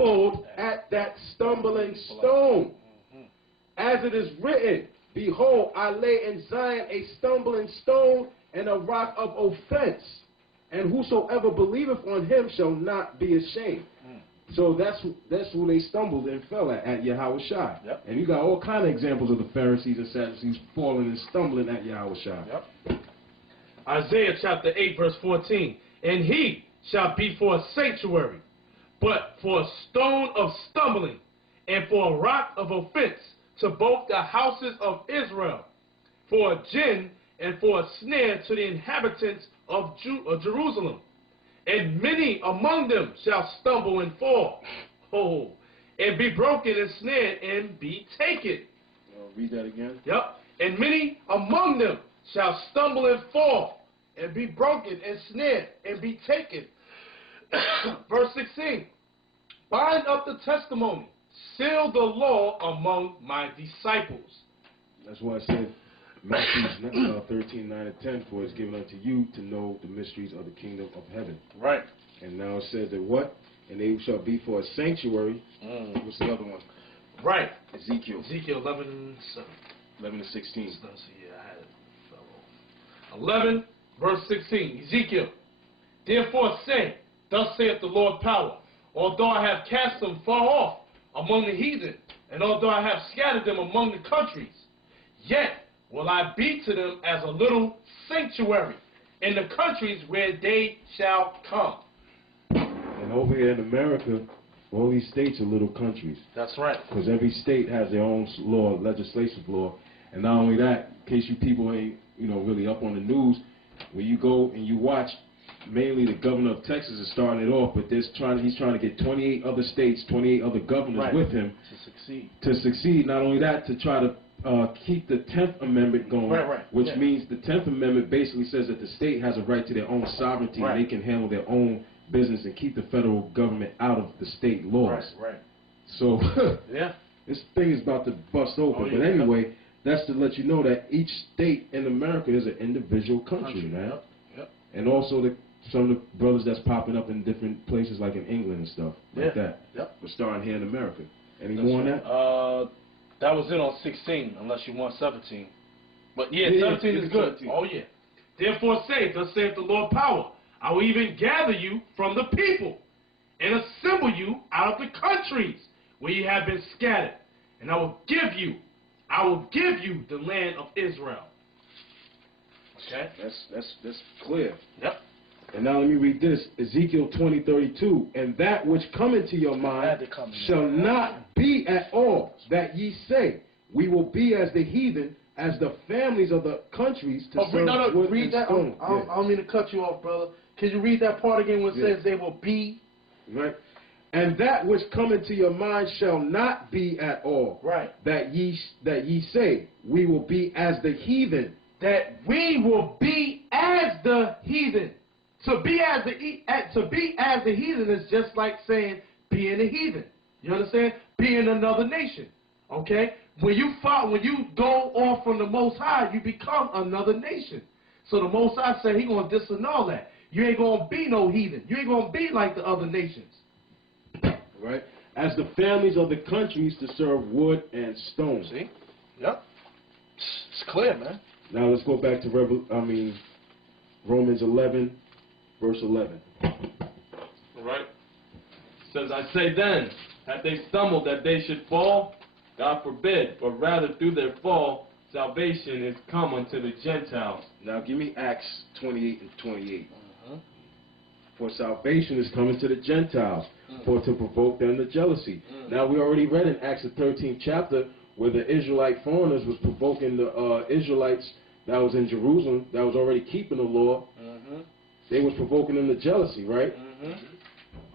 stumbled at that stumbling stone. As it is written, behold, I lay in Zion a stumbling stone and a rock of offense, and whosoever believeth on him shall not be ashamed. So that's who they stumbled and fell at Yahushua. Yep. And you got all kind of examples of the Pharisees and Sadducees falling and stumbling at Yahushua. Yep. Isaiah chapter 8, verse 14. And he shall be for a sanctuary, but for a stone of stumbling, and for a rock of offense to both the houses of Israel, for a gin and for a snare to the inhabitants of Jerusalem. And many among them shall stumble and fall, and be broken and snared and be taken. Read that again. Yep. And many among them shall stumble and fall, and be broken and snared and be taken. Verse 16. Bind up the testimony, seal the law among my disciples. That's why I said Matthew 13, 9 and 10, for it's given unto you to know the mysteries of the kingdom of heaven. Right. And now it says that what? And they shall be for a sanctuary. What's the other one? Right. Ezekiel. Ezekiel 11 and 7. 11 and 16. Yeah, I had it. Fell off. 11, verse 16. Ezekiel. Therefore say, thus saith the Lord power, although I have cast them far off among the heathen, and although I have scattered them among the countries, yet will I be to them as a little sanctuary in the countries where they shall come. And over here in America, all these states are little countries. That's right. Because every state has their own law, legislative law. And not only that, in case you people ain't, really up on the news, when you go and you watch, mainly the governor of Texas is starting it off, but he's trying to get 28 other states, 28 other governors with him to succeed. Not only that, to try to keep the 10th Amendment going, which means the 10th Amendment basically says that the state has a right to their own sovereignty and they can handle their own business and keep the federal government out of the state laws. So this thing is about to bust open. But anyway, that's to let you know that each state in America is an individual country, man. And also some of the brothers that's popping up in different places like in England and stuff like that. We're starting here in America. Any more on that? That was it on 16, unless you want 17. But 17 is good. 17. Oh yeah. Therefore say, thus saith the Lord power, I will even gather you from the people, and assemble you out of the countries where you have been scattered, and I will give you the land of Israel. Okay? That's clear. Yep. And now let me read this, Ezekiel 20:32. And that which come into your mind shall not be at all, that ye say, we will be as the heathen, as the families of the countries to serve wood read and that. stone. I don't mean to cut you off, brother. Can you read that part again where it says they will be? Right. And that which come into your mind shall not be at all. Right. That ye say, we will be as the heathen. That we will be as the heathen. To be as the heathen is just like saying being a heathen. You understand? Being another nation. Okay? When you go off from the Most High, you become another nation. So the Most High said He gonna disannul that. You ain't gonna be no heathen. You ain't gonna be like the other nations. Right? As the families of the countries to serve wood and stone. See? Yep. It's clear, man. Now let's go back to Romans 11, verse 11. All right. It says, I say then, had they stumbled that they should fall? God forbid, but rather through their fall, salvation is come unto the Gentiles. Now give me Acts 28 and 28. For salvation is coming to the Gentiles, for to provoke them to jealousy. Now we already read in Acts the 13th chapter where the Israelite foreigners was provoking the Israelites that was in Jerusalem, that was already keeping the law. They was provoking them to jealousy, right?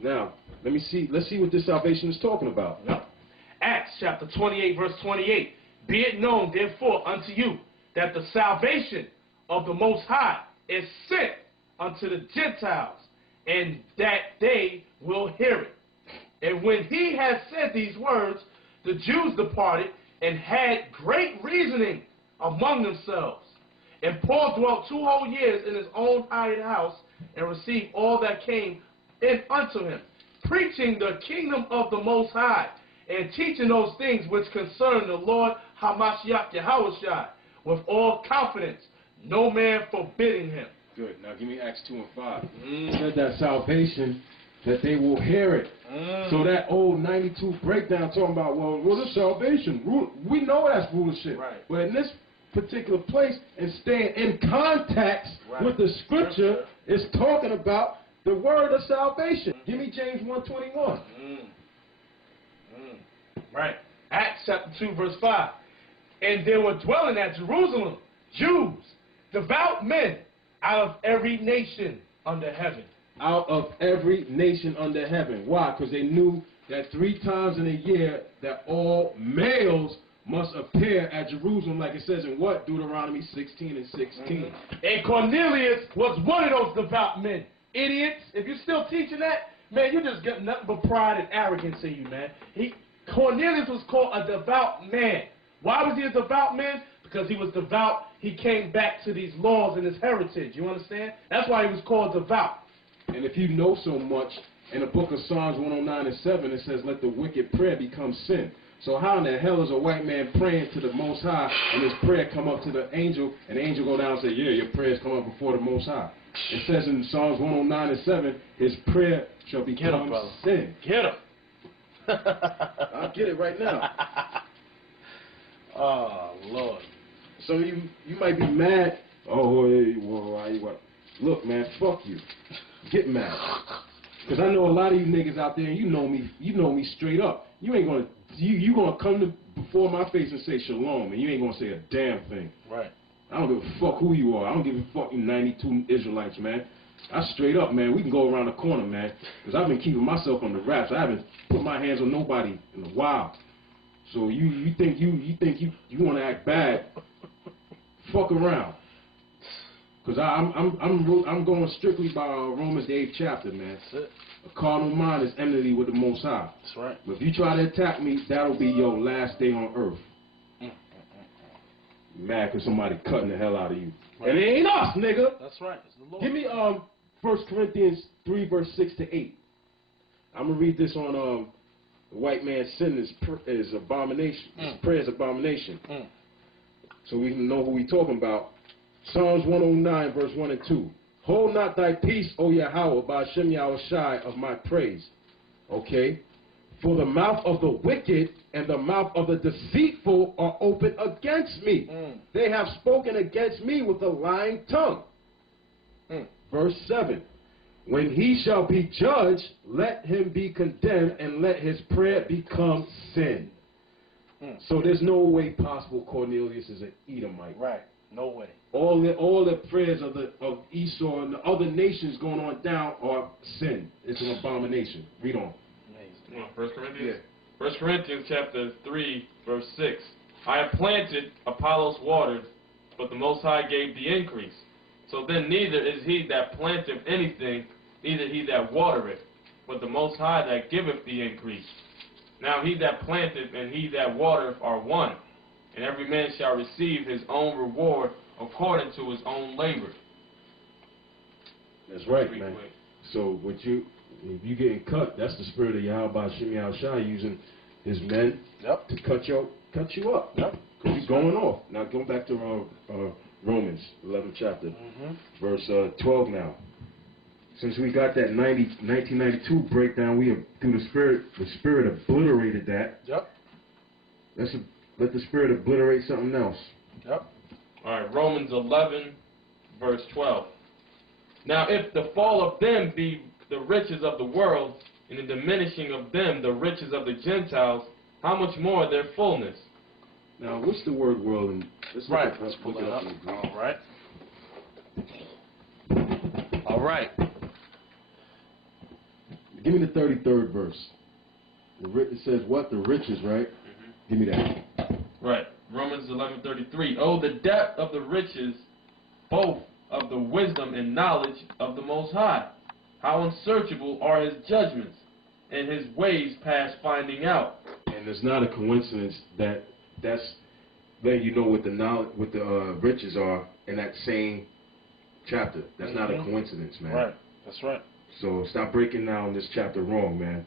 Now, let's see what this salvation is talking about. Acts chapter 28, verse 28. Be it known, therefore, unto you, that the salvation of the Most High is sent unto the Gentiles, and that they will hear it. And when he had said these words, the Jews departed and had great reasoning among themselves. And Paul dwelt 2 whole years in his own hired house, and received all that came in unto him, preaching the kingdom of the Most High, and teaching those things which concern the Lord Hamashiach Yahushua, with all confidence, no man forbidding him. Good. Now give me Acts 2 and 5. It said that salvation, that they will hear it. So that old 92 breakdown talking about, well, what is salvation? We know that's rulership. Right. But in this particular place, and staying in context with the scripture, is talking about the word of salvation. Give me James 1:21. Right. Acts chapter 2, verse 5. And there were dwelling at Jerusalem Jews, devout men, out of every nation under heaven. Out of every nation under heaven. Why? Because they knew that 3 times in a year that all males must appear at Jerusalem, like it says in what? Deuteronomy 16 and 16. And Cornelius was one of those devout men. Idiots, if you're still teaching that, man, you just got nothing but pride and arrogance in you, man. Cornelius was called a devout man. Why was he a devout man? Because he was devout. He came back to these laws and his heritage. You understand? That's why he was called devout. And if you know so much, in the book of Psalms 109 and 7, it says, let the wicked prayer become sin. So how in the hell is a white man praying to the Most High and his prayer come up to the angel, and the angel go down and say, yeah, your prayers come up before the Most High? It says in Psalms 109 and 7, his prayer shall become sin. Get him. I'll get it right now. Oh, Lord. So you might be mad. Oh, hey, well, what? Look, man, fuck you. Get mad. Because I know a lot of you niggas out there, and you know me straight up. You ain't gonna, you gonna come before my face and say shalom, and you ain't gonna say a damn thing. Right. I don't give a fuck who you are. I don't give a fuck you 92 Israelites, man. I straight up, man, we can go around the corner, man. Because I've been keeping myself on the wraps. I haven't put my hands on nobody in a while. So you think you want to act bad? Fuck around. Because I'm going strictly by Romans the 8th chapter, man. That's it. A carnal mind is enmity with the Most High. That's right. But if you try to attack me, that'll be your last day on earth. Mad because somebody cutting the hell out of you. Right. And it ain't us, nigga. That's right. It's the Lord. Give me 1 Corinthians 3, verse 6 to 8. I'm going to read this on the white man's sin is abomination. His prayer is abomination. So we can know who we talking about. Psalms 109, verse 1 and 2. Hold not thy peace, O Yahweh, by Hashem Yahushai of my praise. Okay? For the mouth of the wicked and the mouth of the deceitful are open against me. They have spoken against me with a lying tongue. Verse 7. When he shall be judged, let him be condemned, and let his prayer become sin. So there's no way possible Cornelius is an Edomite. Right. No way. All the prayers of Esau and the other nations going on down are sin. It's an abomination. Read on. Amazing. 1 Corinthians? Yeah. 1 Corinthians chapter 3, verse 6. I have planted, Apollos watered, but the Most High gave the increase. So then neither is he that planteth anything, neither he that watereth, but the Most High that giveth the increase. Now he that planteth and he that watereth are one, and every man shall receive his own reward according to his own labor. That's right, man. So if you getting cut, that's the spirit of Yahweh Hashem Yahushua using his men to cut you up. Because you're going off. Now going back to Romans 11th chapter, verse 12 now. Since we got that 1992 breakdown, we have, through the Spirit obliterated that. Let the Spirit obliterate something else. All right, Romans 11, verse 12. Now if the fall of them be the riches of the world, and the diminishing of them the riches of the Gentiles, how much more their fullness? Now, what's the word world? Let's pull it up. All right. Give me the 33rd verse. It says what? The riches, right? Give me that. Right. Romans 11:33. Oh, the depth of the riches, both of the wisdom and knowledge of the Most High. How unsearchable are his judgments, and his ways past finding out. And it's not a coincidence that's letting you know what the knowledge, what the riches are in that same chapter. That's not a coincidence, man. Right. That's right. So stop breaking down this chapter wrong, man.